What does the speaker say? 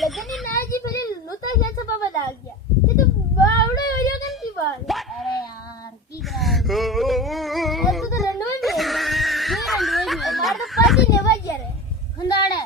लगनी ना जी फिर लुता क्या छपा बता गया ये तो बावड़े हो गया कन की बात अरे यार की करा तो रंडवे में ये रंडवे में मार तो पासी ने बज रे खंडाड़े